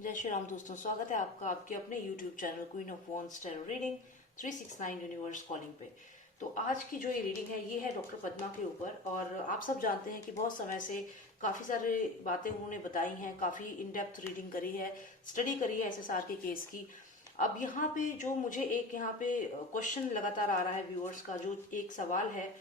जय श्री राम दोस्तों, स्वागत है आपका आपके अपने YouTube channel queen of wands tarot reading 369 universe calling पे। तो आज की जो ये रीडिंग है ये है डॉक्टर पद्मा के ऊपर। और आप सब जानते हैं कि बहुत समय से काफ़ी सारी बातें उन्होंने बताई हैं, काफ़ी इन डेप्थ रीडिंग करी है, स्टडी करी है एसएसआर के केस की। अब यहाँ पे जो मुझे एक यहाँ पे क्वेश्चन लगातार आ रहा है व्यूअर्स का, जो एक सवाल है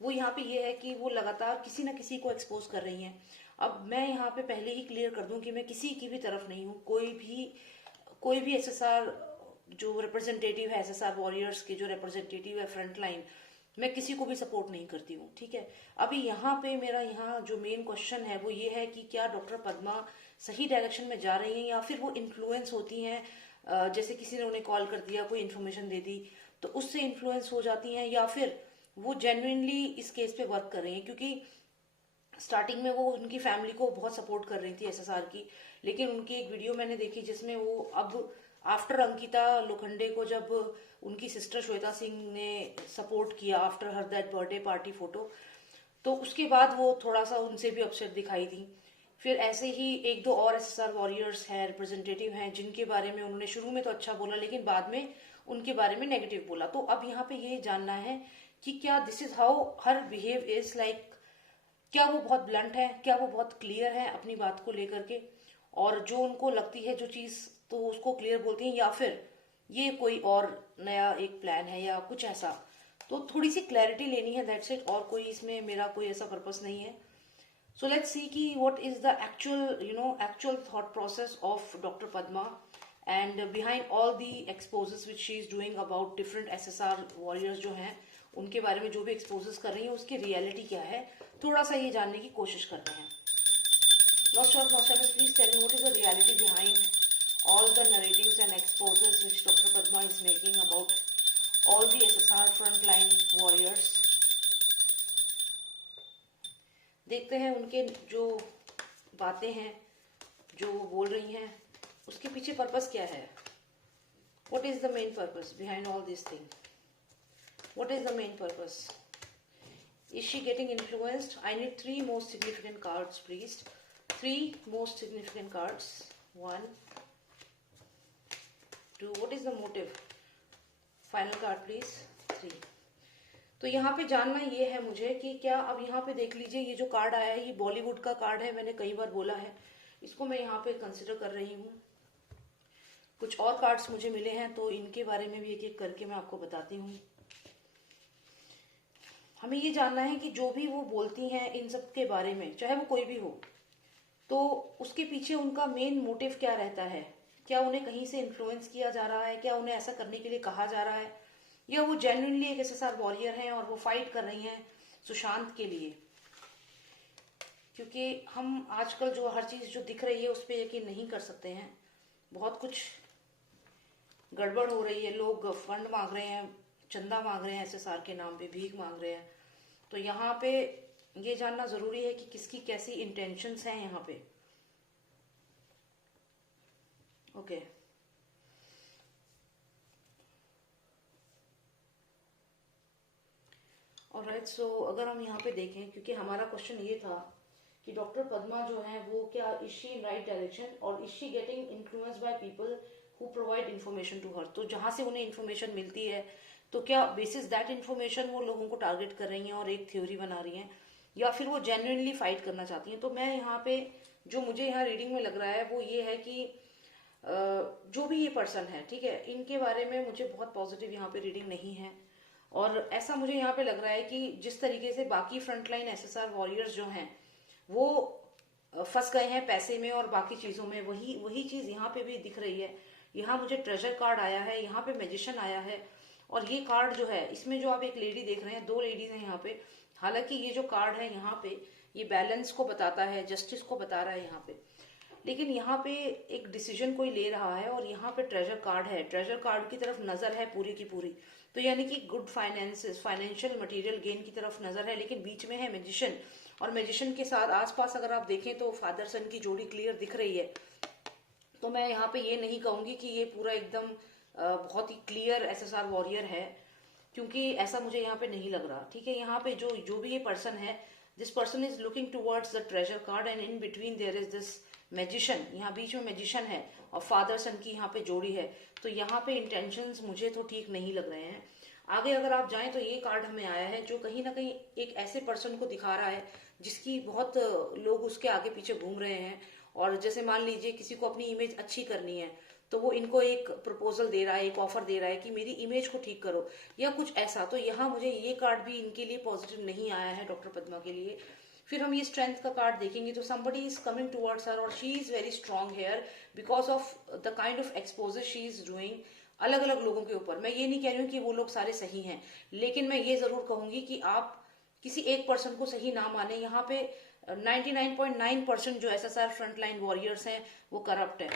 वो यहाँ पे ये है कि वो लगातार किसी ना किसी को एक्सपोज कर रही हैं। अब मैं यहाँ पे पहले ही क्लियर कर दूं कि मैं किसी की भी तरफ नहीं हूँ। कोई भी एसएसआर जो रिप्रेजेंटेटिव है, एसएसआर वॉरियर्स के जो रिप्रेजेंटेटिव है फ्रंट लाइन, मैं किसी को भी सपोर्ट नहीं करती हूँ, ठीक है। अभी यहाँ पे मेरा यहाँ जो मेन क्वेश्चन है वो ये है कि क्या डॉक्टर पद्मा सही डायरेक्शन में जा रही हैं या फिर वो इन्फ्लुएंस होती हैं। जैसे किसी ने उन्हें कॉल कर दिया, कोई इन्फॉर्मेशन दे दी तो उससे इन्फ्लुएंस हो जाती हैं, या फिर वो जेन्युइनली इस केस पे वर्क कर रही हैं। क्योंकि स्टार्टिंग में वो उनकी फैमिली को बहुत सपोर्ट कर रही थी एसएसआर की, लेकिन उनकी एक वीडियो मैंने देखी जिसमें वो अब आफ्टर अंकिता लोखंडे को जब उनकी सिस्टर श्वेता सिंह ने सपोर्ट किया after her that birthday party photo, तो उसके बाद वो थोड़ा सा उनसे भी अपसेट दिखाई दी। फिर ऐसे ही एक दो और एसएसआर वॉरियर्स हैं, रिप्रेजेंटेटिव हैं, जिनके बारे में उन्होंने शुरू में तो अच्छा बोला लेकिन बाद में उनके बारे में नेगेटिव बोला। तो अब यहाँ पे ये जानना है कि क्या this is how her behave is like, क्या वो बहुत ब्लंट है, क्या वो बहुत क्लियर है अपनी बात को लेकर के, और जो उनको लगती है जो चीज तो उसको क्लियर बोलती हैं, या फिर ये कोई और नया एक प्लान है या कुछ ऐसा। तो थोड़ी सी क्लैरिटी लेनी है, दैट्स इट। और कोई इसमें मेरा कोई ऐसा पर्पस नहीं है। सो लेट्स सी कि what is the actual thought process of doctor Padma and behind all the exposes which she is doing about different SSR warriors जो हैं, उनके बारे में जो भी एक्सपोजेस कर रही है उसकी रियलिटी क्या है, थोड़ा सा ये जानने की कोशिश करते हैं। Lost of nostalgia, please tell me what is the reality behind all the narratives and exposes which Dr. Padma is making about all the SSR frontline warriors। देखते हैं उनके जो बातें हैं, जो वो बोल रही हैं, उसके पीछे पर्पस क्या है। What is the main purpose behind all these things? What is the main purpose? Is she getting influenced? I need three most significant cards, please. Three most significant cards. 1, 2. What is the motive? Final card, please. 3. तो यहाँ पे जानना ये है मुझे कि क्या, अब यहाँ पे देख लीजिए, ये जो कार्ड आया है ये बॉलीवुड का कार्ड है, मैंने कई बार बोला है, इसको मैं यहाँ पे कंसिडर कर रही हूँ। कुछ और कार्ड्स मुझे मिले हैं तो इनके बारे में भी एक एक करके मैं आपको बताती हूँ। हमें ये जानना है कि जो भी वो बोलती हैं इन सब के बारे में, चाहे वो कोई भी हो, तो उसके पीछे उनका मेन मोटिव क्या रहता है। क्या उन्हें कहीं से इन्फ्लुएंस किया जा रहा है, क्या उन्हें ऐसा करने के लिए कहा जा रहा है, या वो जेन्युइनली एक एसएसआर वॉरियर हैं और वो फाइट कर रही हैं सुशांत के लिए। क्योंकि हम आजकल जो हर चीज जो दिख रही है उस पर यकीन नहीं कर सकते हैं, बहुत कुछ गड़बड़ हो रही है। लोग फंड मांग रहे हैं, चंदा मांग रहे हैं, एसएसआर के नाम पे भीख मांग रहे हैं। तो यहाँ पे ये जानना जरूरी है कि किसकी कैसी इंटेंशंस हैं यहाँ पे। ओके ऑलराइट, सो अगर हम यहाँ पे देखें, क्योंकि हमारा क्वेश्चन ये था कि डॉक्टर पद्मा जो है वो क्या, is she in right direction और is she getting influence by people who provide information to her. तो जहां से उन्हें इन्फॉर्मेशन मिलती है तो क्या बेसिस दैट इन्फॉर्मेशन वो लोगों को टारगेट कर रही हैं और एक थ्योरी बना रही हैं, या फिर वो जेन्युइनली फाइट करना चाहती हैं। तो मैं यहाँ पे जो मुझे यहाँ रीडिंग में लग रहा है वो ये है कि जो भी ये पर्सन है, ठीक है, इनके बारे में मुझे बहुत पॉजिटिव यहाँ पे रीडिंग नहीं है। और ऐसा मुझे यहाँ पे लग रहा है कि जिस तरीके से बाकी फ्रंटलाइन एसएसआर वॉरियर्स जो हैं वो फंस गए हैं पैसे में और बाकी चीजों में, वही वही चीज यहाँ पे भी दिख रही है। यहाँ मुझे ट्रेजर कार्ड आया है, यहाँ पे मैजिशियन आया है, और ये कार्ड जो है इसमें जो आप एक लेडी देख रहे हैं, दो लेडीज हैं यहाँ पे। हालांकि ये जो कार्ड है यहाँ पे ये बैलेंस को बताता है, जस्टिस को बता रहा है यहाँ पे, लेकिन यहाँ पे एक डिसीजन कोई ले रहा है और यहाँ पे ट्रेजर कार्ड है, ट्रेजर कार्ड की तरफ नजर है पूरी की पूरी। तो यानी कि good finances, financial material gain की तरफ नजर है, लेकिन बीच में है मैजिशियन, और मैजिशियन के साथ आसपास अगर आप देखें तो फादर सन की जोड़ी क्लियर दिख रही है। तो मैं यहाँ पे ये नहीं कहूंगी कि ये पूरा एकदम बहुत ही क्लियर एसएसआर वॉरियर है, क्योंकि ऐसा मुझे यहाँ पे नहीं लग रहा, ठीक है। यहाँ पे जो भी ये पर्सन है, this person is looking towards the treasure card and in between their is this magician, यहाँ बीच में मैजिशियन है और फादर सन की यहाँ पे जोड़ी है, तो यहाँ पे इंटेंशंस मुझे तो ठीक नहीं लग रहे हैं। आगे अगर आप जाएं तो ये कार्ड हमें आया है जो कहीं ना कहीं एक ऐसे पर्सन को दिखा रहा है जिसकी बहुत लोग उसके आगे पीछे घूम रहे हैं, और जैसे मान लीजिए किसी को अपनी इमेज अच्छी करनी है तो वो इनको एक प्रपोजल दे रहा है, एक ऑफर दे रहा है कि मेरी इमेज को ठीक करो या कुछ ऐसा। तो यहाँ मुझे ये कार्ड भी इनके लिए पॉजिटिव नहीं आया है डॉक्टर पद्मा के लिए। फिर हम ये स्ट्रेंथ का कार्ड देखेंगे तो somebody is coming towards her और she is very strong here because of the kind of exposure she is doing अलग अलग लोगों के ऊपर। मैं ये नहीं कह रही हूँ कि वो लोग सारे सही हैं, लेकिन मैं ये जरूर कहूंगी कि आप किसी एक पर्सन को सही ना माने। यहाँ पे 99.9% जो SSR फ्रंटलाइन वॉरियर्स हैं वो करप्ट है,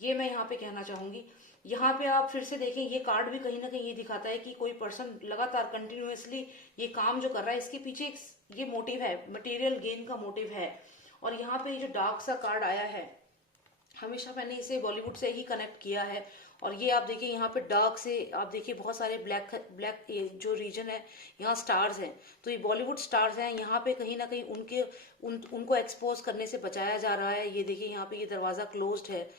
ये मैं यहाँ पे कहना चाहूंगी। यहाँ पे आप फिर से देखें, ये कार्ड भी कहीं ना कहीं ये दिखाता है कि कोई पर्सन लगातार कंटिन्यूअसली ये काम जो कर रहा है, इसके पीछे एक ये मोटिव है, मटेरियल गेन का मोटिव है। और यहाँ पे ये जो डार्क सा कार्ड आया है, हमेशा मैंने इसे बॉलीवुड से ही कनेक्ट किया है। और ये आप देखिए यहाँ पे डार्क से आप देखिए बहुत सारे ब्लैक ब्लैक जो रीजन है यहाँ स्टार्स हैं, तो ये बॉलीवुड स्टार्स हैं। यहाँ पे कहीं ना कहीं उनको एक्सपोज करने से बचाया जा रहा है। ये देखिए यहाँ पे ये दरवाजा क्लोज्ड है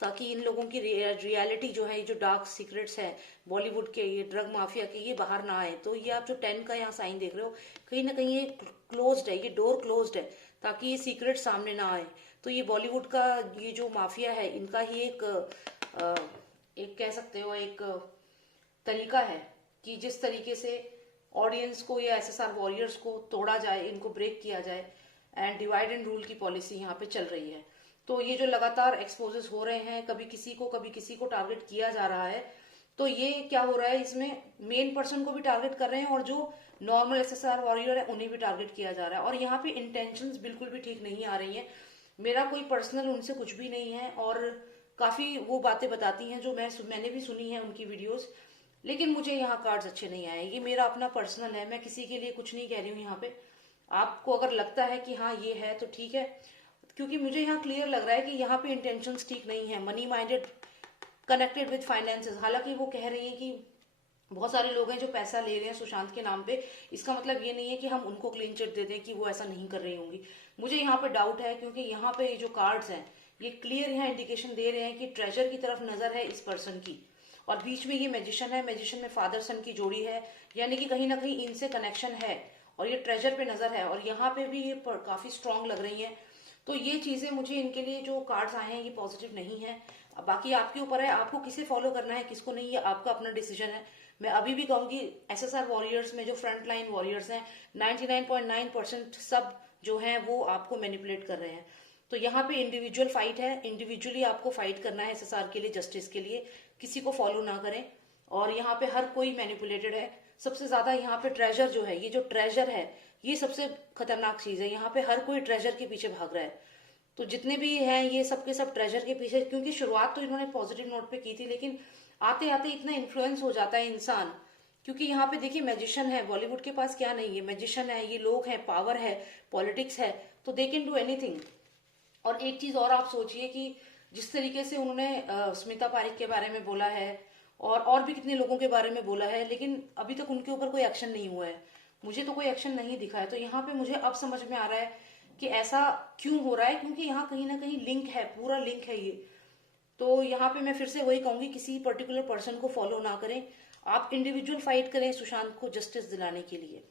ताकि इन लोगों की रियलिटी जो है, ये जो डार्क सीक्रेट्स है बॉलीवुड के, ये ड्रग माफिया के, ये बाहर ना आए। तो ये आप जो 10 का यहाँ साइन देख रहे हो, कहीं ना कहीं ये क्लोज्ड है, ये डोर क्लोज्ड है ताकि ये सीक्रेट सामने ना आए। तो ये बॉलीवुड का ये जो माफिया है, इनका ही एक कह सकते हो एक तरीका है कि जिस तरीके से ऑडियंस को या SSR वॉरियर्स को तोड़ा जाए, इनको ब्रेक किया जाए, एंड डिवाइड एंड रूल की पॉलिसी यहाँ पे चल रही है। तो ये जो लगातार एक्सपोजेस हो रहे हैं, कभी किसी को टारगेट किया जा रहा है, तो ये क्या हो रहा है, इसमें मेन पर्सन को भी टारगेट कर रहे हैं और जो नॉर्मल SSR वॉरियर है उन्हें भी टारगेट किया जा रहा है। और यहाँ पे इंटेंशंस बिल्कुल भी ठीक नहीं आ रही हैं। मेरा कोई पर्सनल उनसे कुछ भी नहीं है और काफी वो बातें बताती हैं जो मैंने भी सुनी है उनकी वीडियोस, लेकिन मुझे यहाँ कार्ड्स अच्छे नहीं आए। ये मेरा अपना पर्सनल है, मैं किसी के लिए कुछ नहीं कह रही हूँ यहाँ पे। आपको अगर लगता है कि हाँ ये है तो ठीक है, क्योंकि मुझे यहाँ क्लियर लग रहा है कि यहाँ पे इंटेंशंस ठीक नहीं है। Money minded, connected with finances. हालांकि वो कह रही है कि बहुत सारे लोग हैं जो पैसा ले रहे हैं सुशांत के नाम पे, इसका मतलब ये नहीं है कि हम उनको क्लीन चिट दे दें कि वो ऐसा नहीं कर रही होंगी। मुझे यहाँ पे डाउट है क्योंकि यहाँ पे जो कार्ड्स हैं ये क्लियर यहाँ इंडिकेशन दे रहे हैं कि ट्रेजर की तरफ नजर है इस पर्सन की, और बीच में ये मैजिशियन है, मैजिशियन में फादर सन की जोड़ी है, यानी कि कहीं ना कहीं इनसे कनेक्शन है और ये ट्रेजर पे नजर है, और यहाँ पे भी ये काफी स्ट्रांग लग रही है। तो ये चीजें मुझे इनके लिए जो कार्ड्स आए हैं ये पॉजिटिव नहीं है। बाकी आपके ऊपर है, आपको किसे फॉलो करना है किसको नहीं, ये आपका अपना डिसीजन है। मैं अभी भी कहूंगी SSR वॉरियर्स में जो फ्रंट लाइन वॉरियर्स हैं 99.9% सब जो हैं वो आपको मैनिपुलेट कर रहे हैं। तो यहाँ पे इंडिविजुअल फाइट है, इंडिविजुअली आपको फाइट करना है SSR के लिए, जस्टिस के लिए, किसी को फॉलो ना करें। और यहाँ पे हर कोई मैनिपुलेटेड है। सबसे ज्यादा यहाँ पे ट्रेजर जो है, ये जो ट्रेजर है ये सबसे खतरनाक चीज है। यहाँ पे हर कोई ट्रेजर के पीछे भाग रहा है। तो जितने भी हैं ये सब के सब ट्रेजर के पीछे, क्योंकि शुरुआत तो इन्होंने पॉजिटिव नोट पे की थी, लेकिन आते आते इतना इन्फ्लुएंस हो जाता है इंसान। क्योंकि यहाँ पे देखिए मैजिशियन है, बॉलीवुड के पास क्या नहीं है, मैजिशियन है, ये लोग हैं, पावर है, पॉलिटिक्स है, तो दे कैन डू एनीथिंग। और एक चीज और आप सोचिए कि जिस तरीके से उन्होंने स्मिता पारिक के बारे में बोला है और भी कितने लोगों के बारे में बोला है, लेकिन अभी तक उनके ऊपर कोई एक्शन नहीं हुआ है। मुझे तो कोई एक्शन नहीं दिखा है। तो यहाँ पे मुझे अब समझ में आ रहा है कि ऐसा क्यों हो रहा है, क्योंकि यहाँ कहीं ना कहीं लिंक है, पूरा लिंक है ये। तो यहाँ पे मैं फिर से वही कहूंगी, किसी पर्टिकुलर पर्सन को फॉलो ना करें, आप इंडिविजुअल फाइट करें सुशांत को जस्टिस दिलाने के लिए।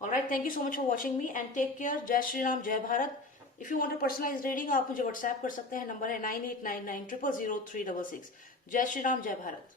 Alright, thank you so much for watching me and take care. जय श्री राम, जय Bharat. If you want a personalised reading आप मुझे व्हाट्सएप कर सकते हैं, नंबर है 9899000366। जय श्री राम, जय भारत।